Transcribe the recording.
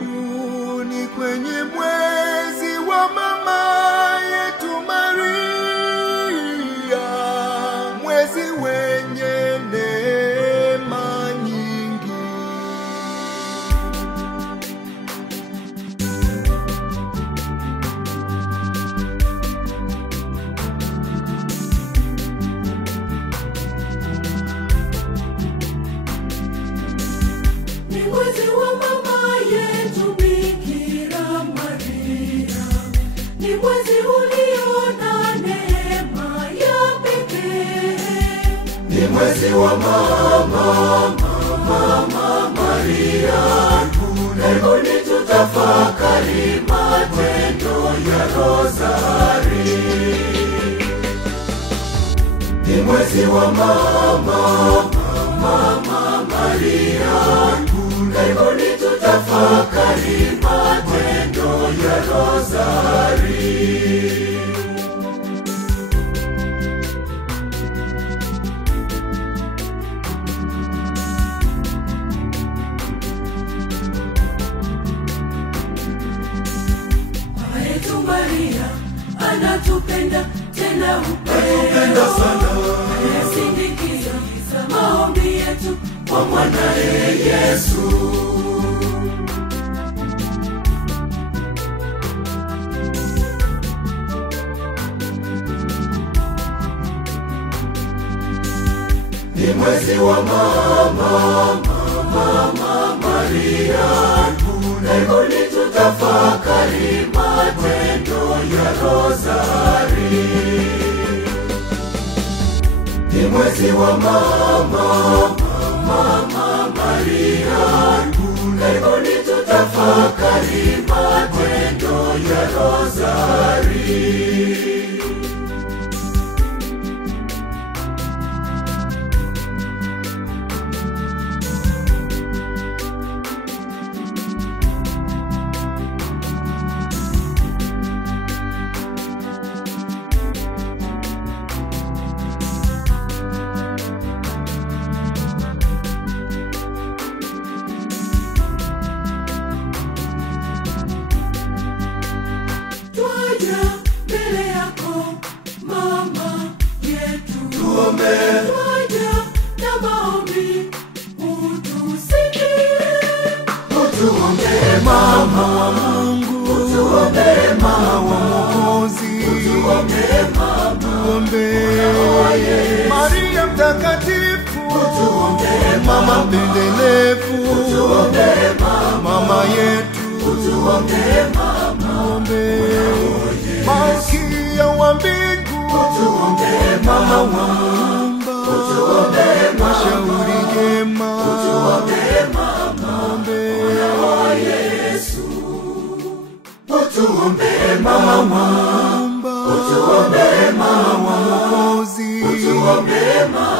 mbinguni kwenye mwezi wa mama yetu Maria, mwezi wenye neema nyingi. Ni mwezi wa mama yetu Bikira Maria, ni mwezi ulio na neema ya pekee. Ni mwezi wa mama Maria, mbinguni tutafakari matendo ya Rozari. Ni mwezi wa mama Maria, mbinguni tutafakari matendo ya Rozari. Maria anatupenda tena upendo sana, anasindikiza maombi yetu kwa mwanae Yesu. Ni mwezi wa mama Maria, mbinguni tutafakari matendo ya Rozari. Ni mwezi wa mama Maria, mbinguni tutafakari matendo ya Rozari. Twaja mbele yako mama yetu, Tuombe. Twaja na maombi utusikie. Utuombee mama wa Mungu, utuombee mama wa Mwokozi, utuombee mama, utuombee Maria mtakatifu, utuombee mama mpendelevu, utuombee mama yetu, utuombee mama, utuombee Malkia wa mbingu, utuombee mama wa Muumba, utuombee mashauri jema, utuombee mama, utuombee Yesu, utuombee mama wa Muumba, utuombee mama wa Mwokozi, utuombee mama